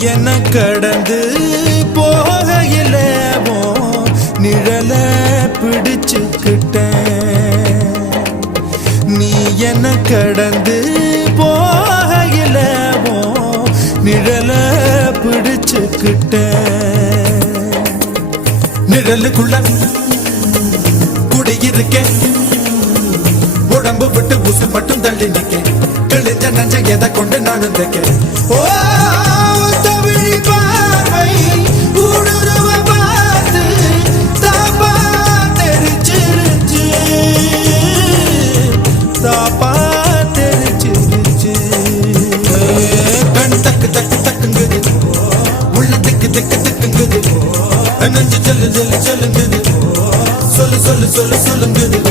என்ன கடந்து போகையில நிழல பிடிச்சுக்கிட்டேன். நீ என்ன கடந்து போகையில நிழல பிடிச்சுக்கிட்டேன். நிழலுக்குள்ள குடியிருக்கேன், உடம்பு விட்டு ஊசு மட்டும் தள்ளி நிக்க, கிழிஞ்ச நஞ்ச எதை கொண்டு நானும் தைக்க. ஓ தமிழ் பார்வை ஊடுருவ பார்த்து தாப்பா தெரிச்சிருச்சு, தாப்பா தெரிச்சிருச்சு. கண் தக்கு தக்கு தக்குங்குது, உள்ள திக்கு திக்கு திக்குங்குது, நெஞ்சு சொல்லு சொல்லு சொல்லுங்குது, சொல்லு சொல்லு சொல்லு சொல்லுங்குது.